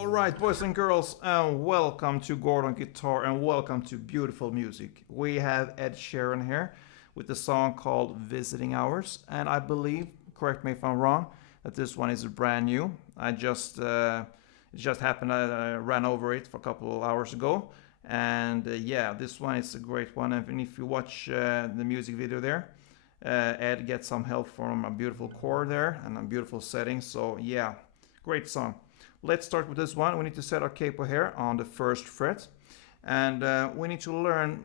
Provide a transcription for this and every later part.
Alright, boys and girls, and welcome to Gordon Guitar and welcome to Beautiful Music. We have Ed Sheeran here with the song called Visiting Hours, and I believe, correct me if I'm wrong, that this one is brand new. It just happened, I ran over it for a couple of hours ago, and yeah, this one is a great one. And if you watch the music video there, Ed gets some help from a beautiful chord there and a beautiful setting, so yeah, great song. Let's start with this one. We need to set our capo here on the first fret, and we need to learn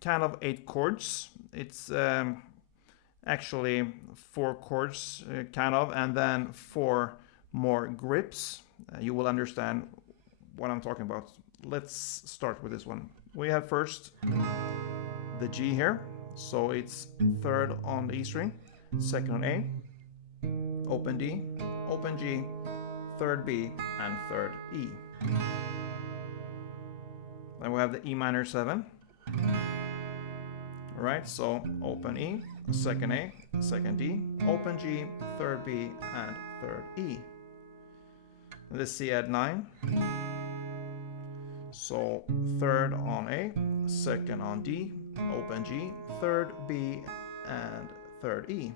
kind of 8 chords. It's actually 4 chords, kind of, and then 4 more grips. You will understand what I'm talking about. Let's start with this one. We have first the G here, so it's third on the E string, second on A, open D, open G, third B, and third E. Then we have the E minor 7. Alright, so open E, second A, second D, open G, third B, and third E. The C add 9. So third on A, second on D, open G, third B, and third E.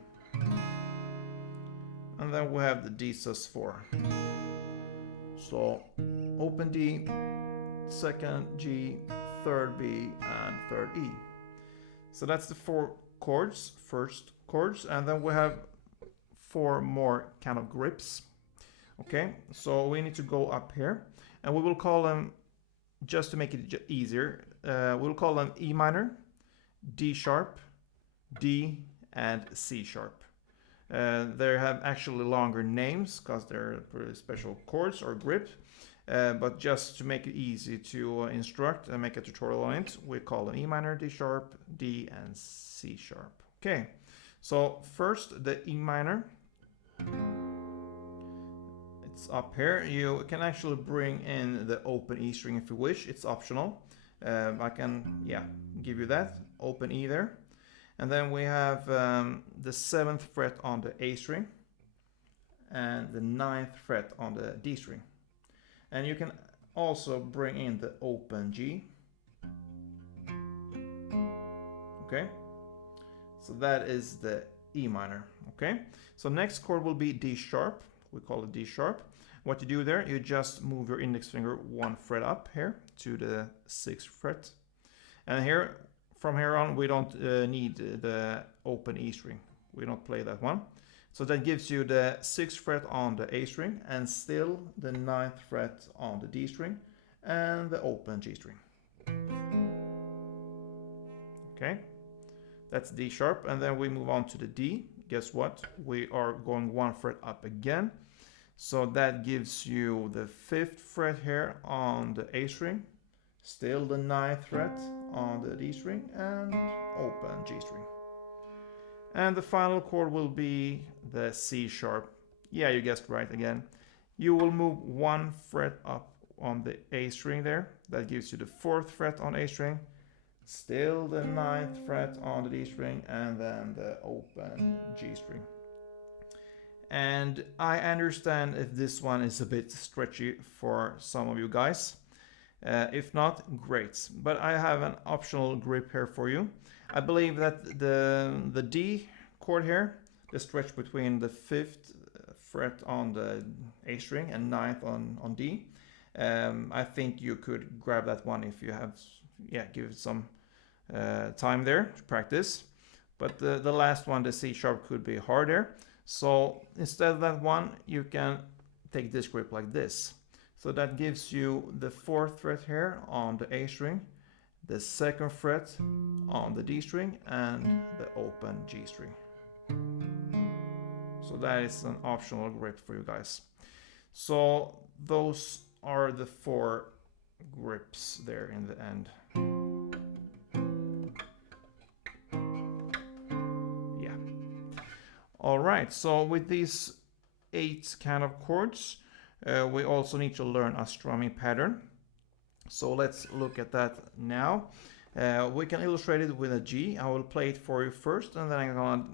And then we have the D sus4. So open D, second G, third B, and third E. So that's the 4 chords, first chords, and then we have 4 more kind of grips. Okay, so we need to go up here, and we will call them, just to make it easier, we'll call them E minor, D sharp, D, and C sharp. They have actually longer names because they're pretty special chords or grip, but just to make it easy to instruct and make a tutorial on it, we call them E minor, D sharp, D, and C sharp. Okay, so first the E minor. It's up here. You can actually bring in the open E string if you wish. It's optional. I can, yeah, give you that. Open E there. And then we have the 7th fret on the A string and the 9th fret on the D string. And you can also bring in the open G. Okay, so that is the E minor. Okay, so next chord will be D sharp. We call it D sharp. What you do there, you just move your index finger 1 fret up here to the 6th fret. And here, from here on, we don't need the open E string. We don't play that one. So that gives you the 6th fret on the A string and still the 9th fret on the D string and the open G string. Okay, that's D sharp, and then we move on to the D. Guess what? We are going 1 fret up again. So that gives you the 5th fret here on the A string, still the 9th fret on the D string, and open G string. And the final chord will be the C sharp. Yeah, you guessed right again. You will move 1 fret up on the A string there. That gives you the 4th fret on A string, still the 9th fret on the D string, and then the open G string. And I understand if this one is a bit stretchy for some of you guys. If not, great. But I have an optional grip here for you. I believe that the D chord here, the stretch between the 5th fret on the A string and 9th on D, I think you could grab that one if you have, yeah, give it some time there to practice. But the last one, the C sharp, could be harder. So instead of that one, you can take this grip like this. So that gives you the 4th fret here on the A string, the 2nd fret on the D string, and the open G string. So that is an optional grip for you guys. So those are the 4 grips there in the end. Alright, so with these 8 kind of chords, we also need to learn a strumming pattern. So let's look at that now. We can illustrate it with a G. I will play it for you first, and then I'm gonna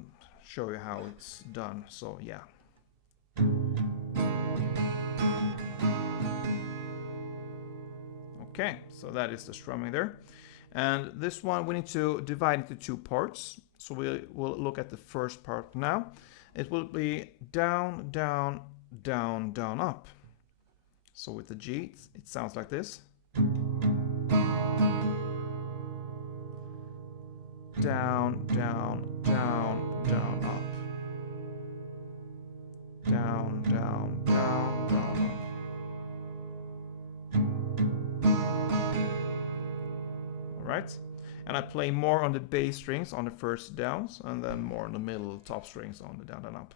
show you how it's done. So yeah. Okay, so that is the strumming there. And this one we need to divide into two parts. So we will look at the first part now. It will be down, down, down, down, up. So with the G, it sounds like this. Down, down, down, down, up. Down, down, down, down, up. Alright. And I play more on the bass strings on the first downs, and then more on the middle top strings on the down and up.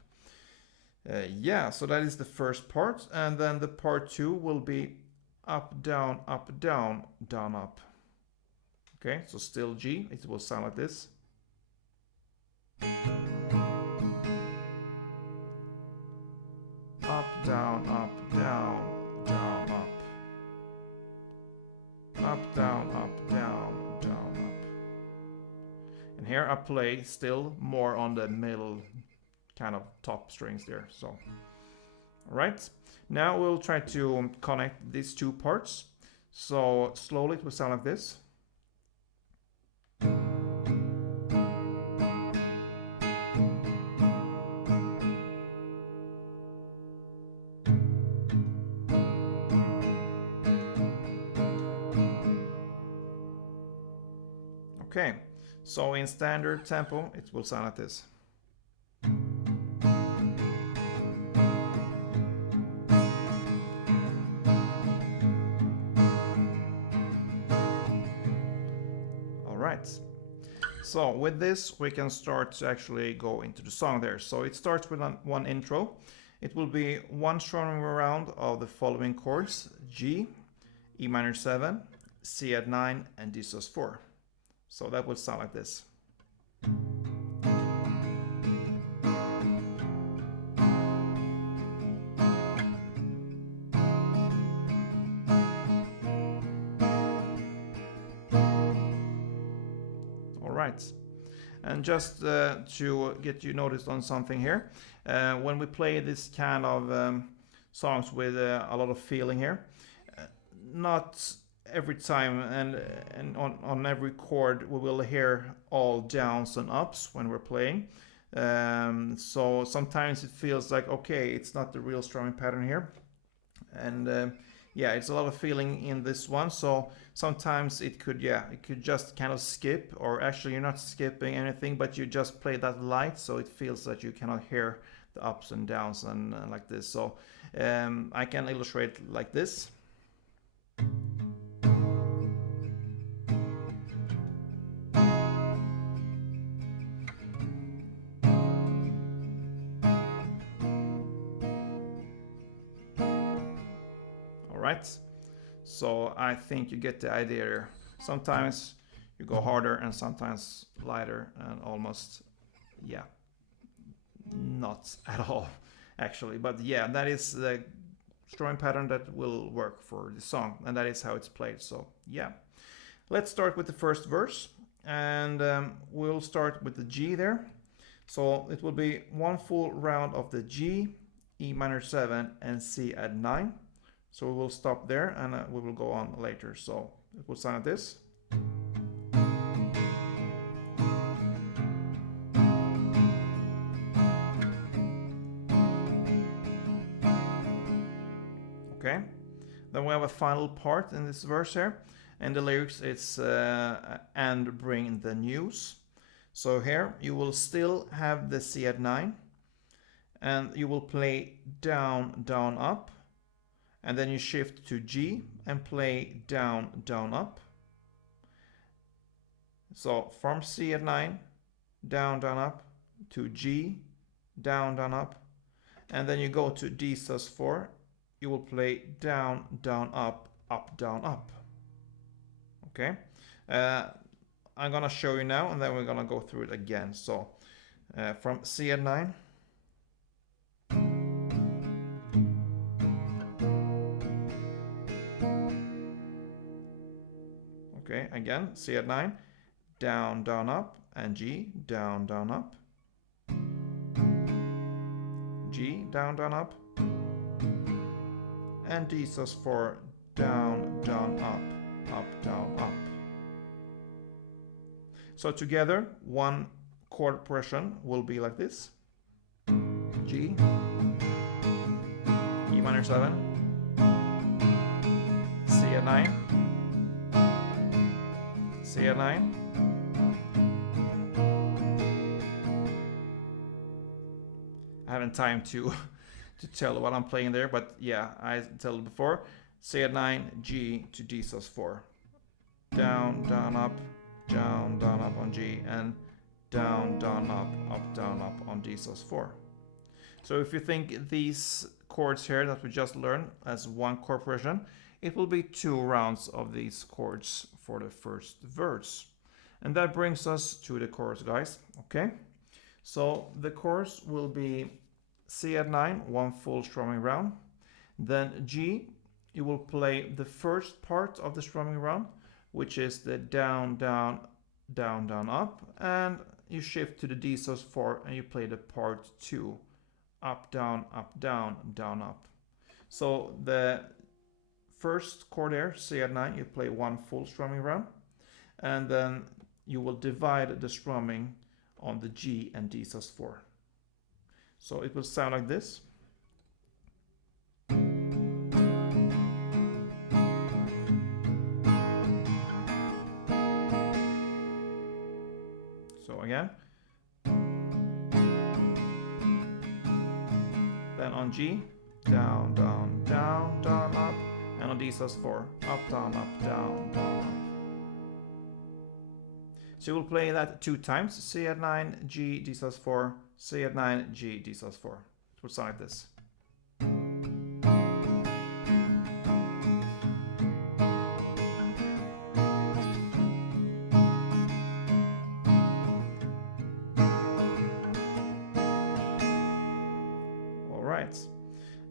Yeah, so that is the first part, and then the part two will be up, down, down, down, up. Okay, so still G, it will sound like this. Up, down, down, down, up. Up, down, down, down, up. And here I play still more on the middle kind of top strings there. So, all right. Now we'll try to connect these two parts. So slowly it will sound like this. Okay, so in standard tempo, it will sound like this. All right. So with this, we can start to actually go into the song there. So it starts with one intro. It will be one strumming round of the following chords: G, E minor 7, C at 9, and D sus 4. So that would sound like this. All right. And just to get you noticed on something here, when we play this kind of songs with a lot of feeling here, not every time and on every chord we will hear all downs and ups when we're playing. So sometimes it feels like, okay, it's not the real strumming pattern here. And yeah, it's a lot of feeling in this one. So sometimes it could just kind of skip, or actually you're not skipping anything, but you just play that light, so it feels that you cannot hear the ups and downs and like this. So I can illustrate like this. Right? So I think you get the idea here. Sometimes you go harder and sometimes lighter, and almost, yeah, not at all actually. But yeah, that is the strumming pattern that will work for the song, and that is how it's played. So yeah, let's start with the first verse, and we'll start with the G there. So it will be one full round of the G, E minor 7, and C at 9. So we will stop there, and we will go on later. So it will sound like this. Okay. Then we have a final part in this verse here. And the lyrics is and bring the news. So here you will still have the C at 9. And you will play down, down, up. And then you shift to G and play down, down, up. So from C at 9, down, down, up, to G, down, down, up. And then you go to D sus 4. You will play down, down, up, down, up. Okay. I'm gonna show you now, and then we're gonna go through it again. So from C at 9. Okay, again, C at 9, down, down, up, and G, down, down, up. G, down, down, up. And D sus 4, down, down, up. up, down, up. So together, one chord progression will be like this. G, E minor 7, C at 9, C at 9, I haven't time to tell what I'm playing there, but yeah, I told it before. C at 9, G to D sus4. Down, down, up on G, and down, down, up on D sus4. So if you think these chords here that we just learned as one chord progression, it will be 2 rounds of these chords for the first verse. And that brings us to the chorus, guys. Okay? So the chorus will be C at 9, 1 full strumming round. Then G, you will play the first part of the strumming round, which is the down, down, down, down, up. And you shift to the D sus4 and you play the part 2. Up, down, down, up. So the first chord there, C at 9, you play 1 full strumming round. And then you will divide the strumming on the G and D sus4. So it will sound like this. So again. Then on G, down, down, down, down, up. And on D sus4, up, down, down, up. So you will play that 2 times. C at 9, G, D sus4, C at 9, G, D sus4. It will sound like this. Alright.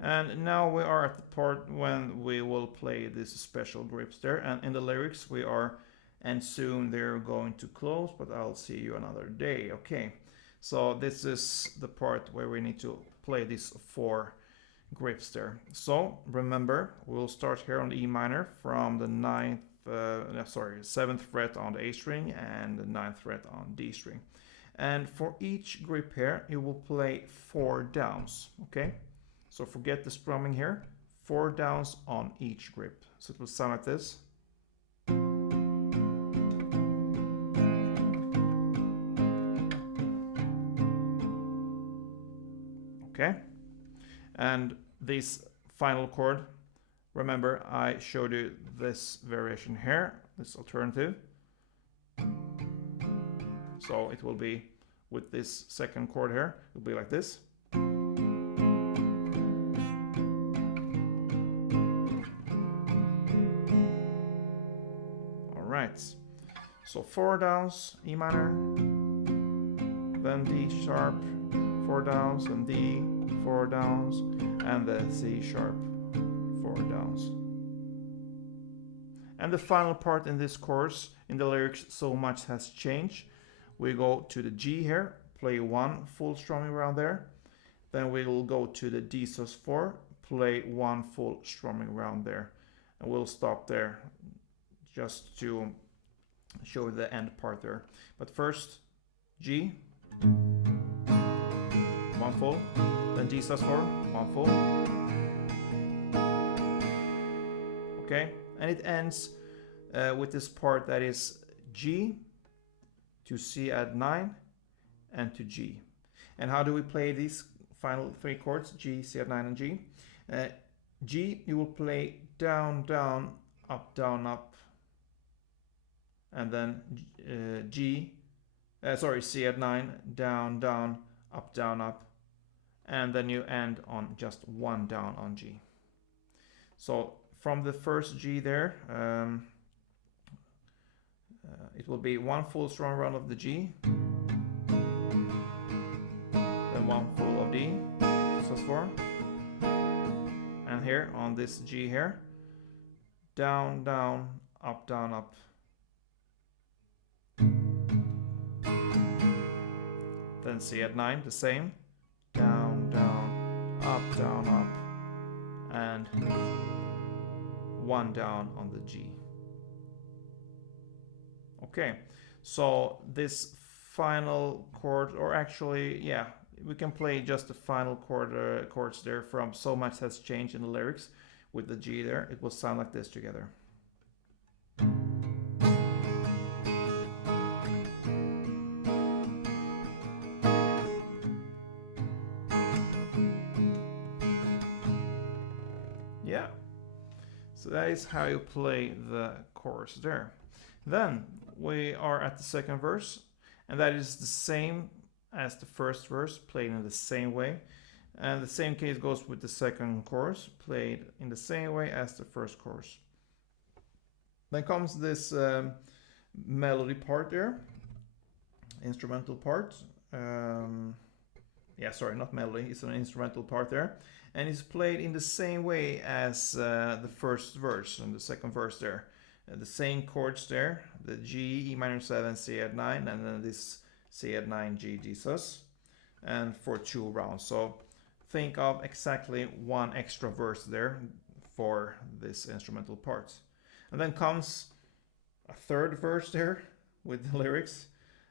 And now we are at the part when we will play these special grips there. And in the lyrics we are, and soon they're going to close, but I'll see you another day. Okay, so this is the part where we need to play these 4 grips there. So remember, we'll start here on the E minor from the 7th fret on the A string and the 9th fret on D string. And for each grip here, you will play 4 downs, okay? So forget the strumming here, 4 downs on each grip. So it will sound like this. Okay, and this final chord, remember I showed you this variation here, this alternative. So it will be with this second chord here, it will be like this. Alright, so 4 downs, E minor, then D sharp, 4 downs, and D, 4 downs, and the C sharp, 4 downs. And the final part in this course, in the lyrics, so much has changed. We go to the G here, play 1 full strumming round there. Then we will go to the D sus4, play 1 full strumming round there. And we'll stop there just to show the end part there. But first, G, 1 full, then D sus4, 1 full. Okay, and it ends with this part that is G to C at 9 and to G. And how do we play these final 3 chords, G, C at 9, and G? G, you will play down, down, up, and then C at 9, down, down, up, and then you end on just 1 down on G. So from the first G there, it will be 1 full strong round of the G, then 1 full of D, sus4, and here on this G here, down, down, up, then C at 9, the same, down, down, up, and 1 down on the G. Okay, so this final chord, or actually, yeah, we can play just the final chords there from So Much Has Changed in the lyrics with the G there. It will sound like this together. Yeah, so that is how you play the chorus there. Then we are at the second verse, and that is the same as the first verse, played in the same way. And the same case goes with the second chorus, played in the same way as the first chorus. Then comes this melody part there, instrumental part. Yeah, sorry, not melody, it's an instrumental part there. And it's played in the same way as the first verse and the second verse there. The same chords there, the G, E minor 7, C at 9, and then this C at 9, G, Jesus, and for 2 rounds. So think of exactly 1 extra verse there for this instrumental part. And then comes a third verse there with the lyrics,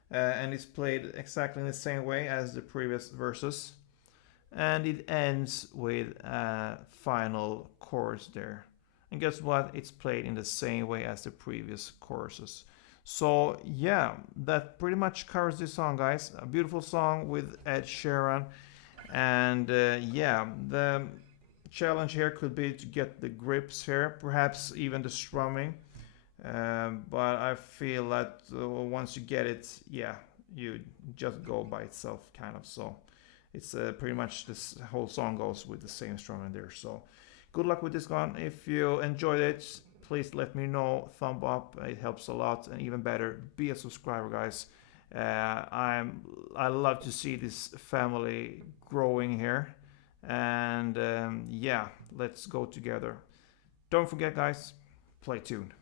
and it's played exactly in the same way as the previous verses. And it ends with a final chorus there. And guess what? It's played in the same way as the previous choruses. So yeah, that pretty much covers this song, guys. A beautiful song with Ed Sheeran. And yeah, the challenge here could be to get the grips here, perhaps even the strumming. But I feel that once you get it, yeah, you just go by itself, kind of. So it's pretty much this whole song goes with the same strumming there. So good luck with this one. If you enjoyed it, please let me know. Thumb up, it helps a lot. And even better, be a subscriber, guys. I love to see this family growing here. And yeah, let's go together. Don't forget, guys, play tuned.